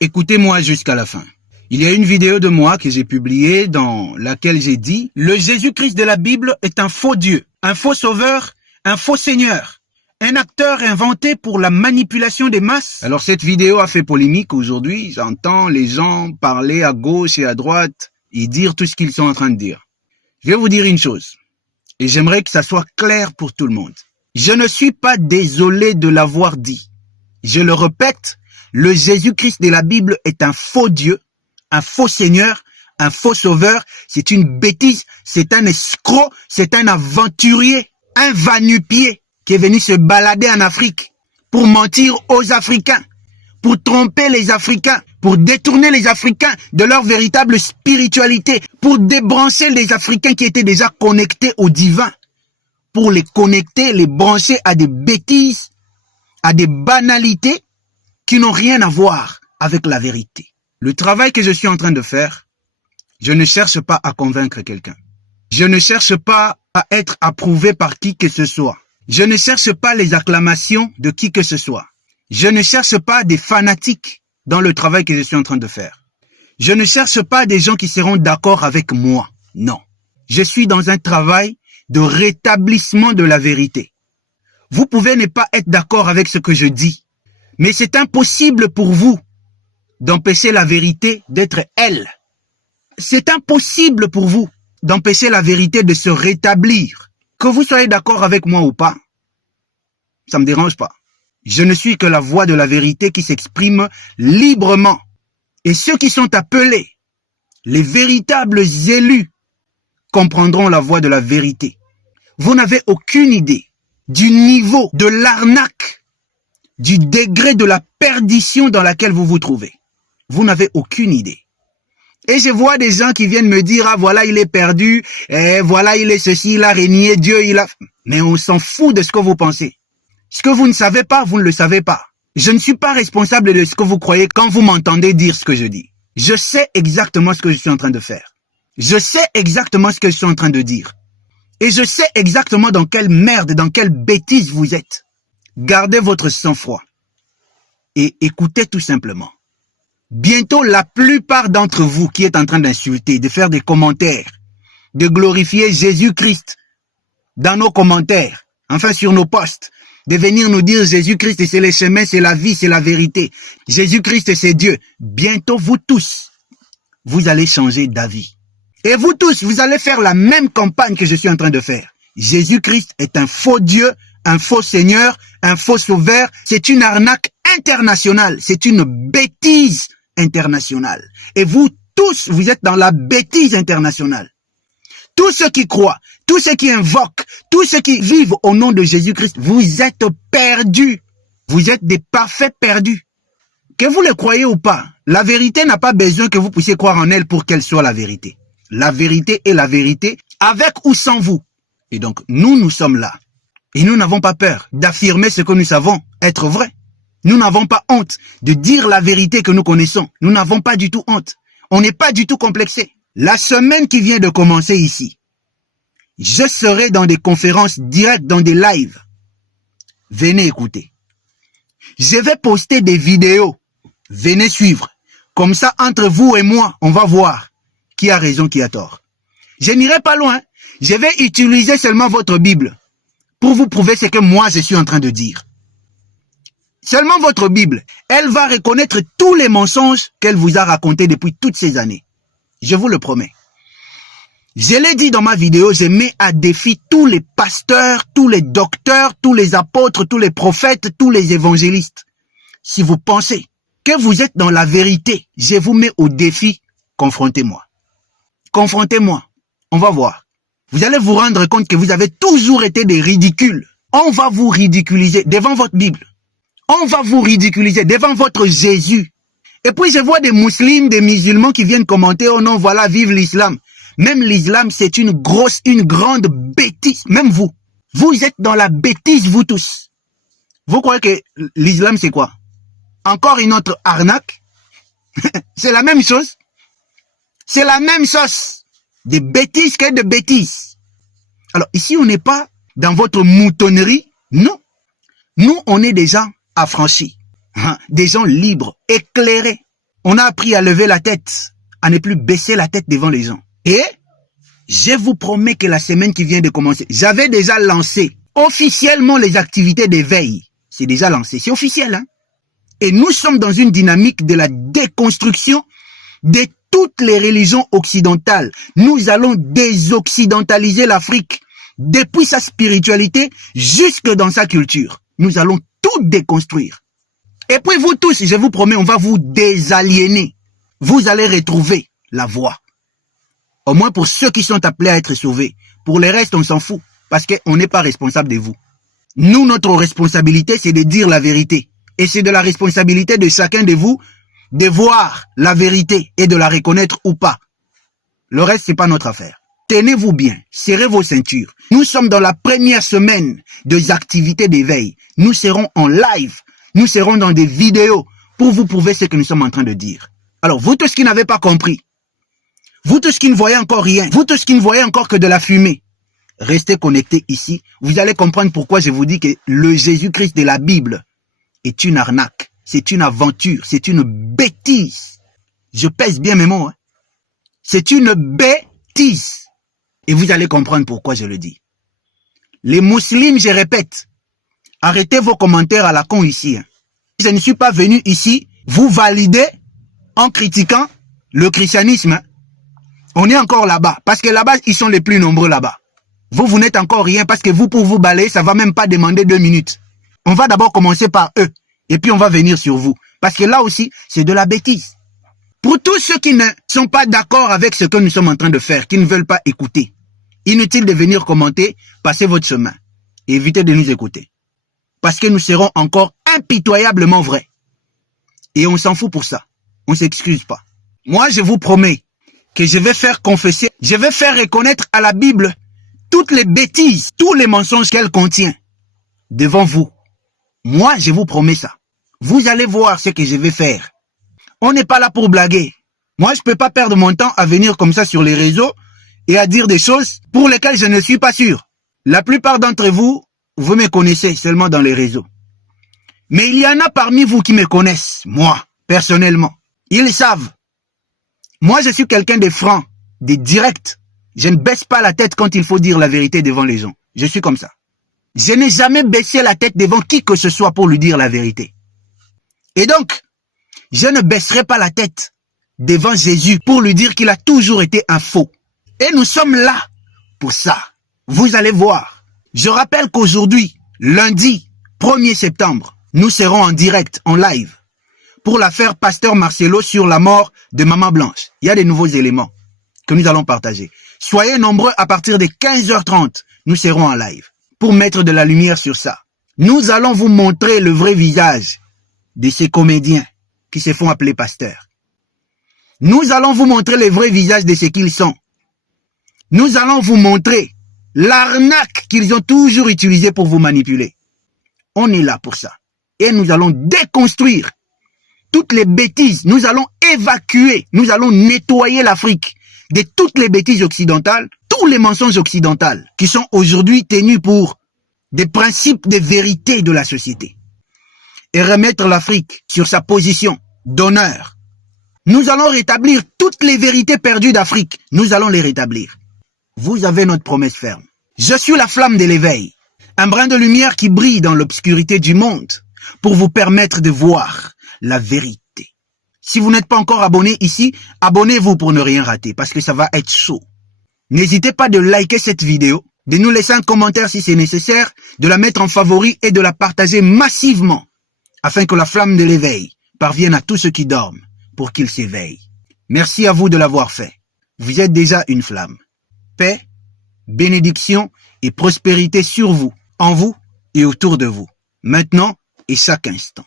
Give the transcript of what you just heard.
Écoutez-moi jusqu'à la fin. Il y a une vidéo de moi que j'ai publiée dans laquelle j'ai dit « Le Jésus-Christ de la Bible est un faux Dieu, un faux sauveur, un faux Seigneur, un acteur inventé pour la manipulation des masses. » Alors cette vidéo a fait polémique aujourd'hui. J'entends les gens parler à gauche et à droite et dire tout ce qu'ils sont en train de dire. Je vais vous dire une chose et j'aimerais que ça soit clair pour tout le monde. Je ne suis pas désolé de l'avoir dit. Je le répète, le Jésus-Christ de la Bible est un faux Dieu, un faux Seigneur, un faux sauveur. C'est une bêtise, c'est un escroc, c'est un aventurier, un va-nu-pied qui est venu se balader en Afrique pour mentir aux Africains, pour tromper les Africains, pour détourner les Africains de leur véritable spiritualité, pour débrancher les Africains qui étaient déjà connectés au divin, pour les connecter, les brancher à des bêtises, à des banalités qui n'ont rien à voir avec la vérité. Le travail que je suis en train de faire, je ne cherche pas à convaincre quelqu'un. Je ne cherche pas à être approuvé par qui que ce soit. Je ne cherche pas les acclamations de qui que ce soit. Je ne cherche pas des fanatiques dans le travail que je suis en train de faire. Je ne cherche pas des gens qui seront d'accord avec moi. Non. Je suis dans un travail de rétablissement de la vérité. Vous pouvez ne pas être d'accord avec ce que je dis, mais c'est impossible pour vous d'empêcher la vérité d'être elle. C'est impossible pour vous d'empêcher la vérité de se rétablir. Que vous soyez d'accord avec moi ou pas, ça me dérange pas. Je ne suis que la voix de la vérité qui s'exprime librement. Et ceux qui sont appelés, les véritables élus, comprendront la voix de la vérité. Vous n'avez aucune idée du niveau de l'arnaque, du degré de la perdition dans laquelle vous vous trouvez. Vous n'avez aucune idée. Et je vois des gens qui viennent me dire, ah voilà il est perdu, et voilà il est ceci, il a régné, Dieu il a... Mais on s'en fout de ce que vous pensez. Ce que vous ne savez pas, vous ne le savez pas. Je ne suis pas responsable de ce que vous croyez quand vous m'entendez dire ce que je dis. Je sais exactement ce que je suis en train de faire. Je sais exactement ce que je suis en train de dire. Et je sais exactement dans quelle merde, dans quelle bêtise vous êtes. Gardez votre sang-froid. Et écoutez tout simplement. Bientôt, la plupart d'entre vous qui êtes en train d'insulter, de faire des commentaires, de glorifier Jésus-Christ dans nos commentaires, enfin sur nos posts, de venir nous dire Jésus-Christ c'est le chemin, c'est la vie, c'est la vérité. Jésus-Christ c'est Dieu. Bientôt, vous tous, vous allez changer d'avis. Et vous tous, vous allez faire la même campagne que je suis en train de faire. Jésus-Christ est un faux Dieu, un faux Seigneur, un faux sauveur. C'est une arnaque internationale. C'est une bêtise internationale. Et vous tous, vous êtes dans la bêtise internationale. Tous ceux qui croient, tous ceux qui invoquent, tous ceux qui vivent au nom de Jésus-Christ, vous êtes perdus. Vous êtes des parfaits perdus. Que vous le croyez ou pas, la vérité n'a pas besoin que vous puissiez croire en elle pour qu'elle soit la vérité. La vérité est la vérité, avec ou sans vous. Et donc, nous sommes là. Et nous n'avons pas peur d'affirmer ce que nous savons être vrai. Nous n'avons pas honte de dire la vérité que nous connaissons. Nous n'avons pas du tout honte. On n'est pas du tout complexé. La semaine qui vient de commencer ici, je serai dans des conférences directes, dans des lives. Venez écouter. Je vais poster des vidéos. Venez suivre. Comme ça, entre vous et moi, on va voir qui a raison, qui a tort. Je n'irai pas loin. Je vais utiliser seulement votre Bible pour vous prouver ce que moi je suis en train de dire. Seulement votre Bible, elle va reconnaître tous les mensonges qu'elle vous a racontés depuis toutes ces années. Je vous le promets. Je l'ai dit dans ma vidéo, je mets à défi tous les pasteurs, tous les docteurs, tous les apôtres, tous les prophètes, tous les évangélistes. Si vous pensez que vous êtes dans la vérité, je vous mets au défi, confrontez-moi. Confrontez-moi, on va voir. Vous allez vous rendre compte que vous avez toujours été des ridicules. On va vous ridiculiser devant votre Bible. On va vous ridiculiser devant votre Jésus. Et puis je vois des musulmans, des musulmans qui viennent commenter, oh non, voilà, vive l'islam. Même l'islam, c'est une grande bêtise. Même vous. Vous êtes dans la bêtise, vous tous. Vous croyez que l'islam, c'est quoi? Encore une autre arnaque? C'est la même chose. C'est la même sauce. Des bêtises que de bêtises. Alors ici, on n'est pas dans votre moutonnerie. Non. Nous, on est des gens affranchis. Des gens libres, éclairés. On a appris à lever la tête, à ne plus baisser la tête devant les gens. Et je vous promets que la semaine qui vient de commencer, j'avais déjà lancé officiellement les activités d'éveil. C'est déjà lancé, c'est officiel, hein? Et nous sommes dans une dynamique de la déconstruction de toutes les religions occidentales. Nous allons désoccidentaliser l'Afrique depuis sa spiritualité jusque dans sa culture. Nous allons tout déconstruire. Et puis vous tous, je vous promets, on va vous désaliéner. Vous allez retrouver la voie. Au moins pour ceux qui sont appelés à être sauvés. Pour les restes, on s'en fout. Parce qu'on n'est pas responsable de vous. Nous, notre responsabilité, c'est de dire la vérité. Et c'est de la responsabilité de chacun de vous de voir la vérité et de la reconnaître ou pas. Le reste, c'est pas notre affaire. Tenez-vous bien, serrez vos ceintures. Nous sommes dans la première semaine des activités d'éveil. Nous serons en live. Nous serons dans des vidéos pour vous prouver ce que nous sommes en train de dire. Alors, vous tous qui n'avez pas compris, vous tous qui ne voyez encore rien, vous tous qui ne voyez encore que de la fumée, restez connectés ici. Vous allez comprendre pourquoi je vous dis que le Jésus-Christ de la Bible est une arnaque, c'est une aventure, c'est une bêtise. Je pèse bien mes mots. Hein. C'est une bêtise. Et vous allez comprendre pourquoi je le dis. Les musulmans, je répète, arrêtez vos commentaires à la con ici. Hein. Je ne suis pas venu ici vous valider en critiquant le christianisme. Hein. On est encore là-bas, parce que là-bas, ils sont les plus nombreux là-bas. Vous n'êtes encore rien, parce que vous, pour vous balayer, ça va même pas demander 2 minutes. On va d'abord commencer par eux, et puis on va venir sur vous. Parce que là aussi, c'est de la bêtise. Pour tous ceux qui ne sont pas d'accord avec ce que nous sommes en train de faire, qui ne veulent pas écouter, inutile de venir commenter, passez votre chemin. Et évitez de nous écouter. Parce que nous serons encore impitoyablement vrais. Et on s'en fout pour ça. On s'excuse pas. Moi, je vous promets que je vais faire confesser, je vais faire reconnaître à la Bible toutes les bêtises, tous les mensonges qu'elle contient devant vous. Moi, je vous promets ça. Vous allez voir ce que je vais faire. On n'est pas là pour blaguer. Moi, je ne peux pas perdre mon temps à venir comme ça sur les réseaux et à dire des choses pour lesquelles je ne suis pas sûr. La plupart d'entre vous, vous me connaissez seulement dans les réseaux. Mais il y en a parmi vous qui me connaissent, moi, personnellement. Ils savent. Moi, je suis quelqu'un de franc, de direct. Je ne baisse pas la tête quand il faut dire la vérité devant les gens. Je suis comme ça. Je n'ai jamais baissé la tête devant qui que ce soit pour lui dire la vérité. Et donc, je ne baisserai pas la tête devant Jésus pour lui dire qu'il a toujours été un faux. Et nous sommes là pour ça. Vous allez voir. Je rappelle qu'aujourd'hui, lundi 1er septembre, nous serons en direct, en live, pour l'affaire Pasteur Marcelo sur la mort de Maman Blanche. Il y a des nouveaux éléments que nous allons partager. Soyez nombreux à partir de 15h30, nous serons en live pour mettre de la lumière sur ça. Nous allons vous montrer le vrai visage de ces comédiens qui se font appeler pasteurs. Nous allons vous montrer le vrai visage de ce qu'ils sont. Nous allons vous montrer l'arnaque qu'ils ont toujours utilisée pour vous manipuler. On est là pour ça. Et nous allons déconstruire toutes les bêtises. Nous allons évacuer, nous allons nettoyer l'Afrique de toutes les bêtises occidentales, tous les mensonges occidentaux qui sont aujourd'hui tenus pour des principes de vérité de la société. Et remettre l'Afrique sur sa position d'honneur. Nous allons rétablir toutes les vérités perdues d'Afrique. Nous allons les rétablir. Vous avez notre promesse ferme. Je suis la flamme de l'éveil. Un brin de lumière qui brille dans l'obscurité du monde pour vous permettre de voir la vérité. Si vous n'êtes pas encore abonné ici, abonnez-vous pour ne rien rater parce que ça va être chaud. N'hésitez pas de liker cette vidéo, de nous laisser un commentaire si c'est nécessaire, de la mettre en favori et de la partager massivement afin que la flamme de l'éveil parvienne à tous ceux qui dorment pour qu'ils s'éveillent. Merci à vous de l'avoir fait. Vous êtes déjà une flamme. Paix, bénédiction et prospérité sur vous, en vous et autour de vous, maintenant et chaque instant.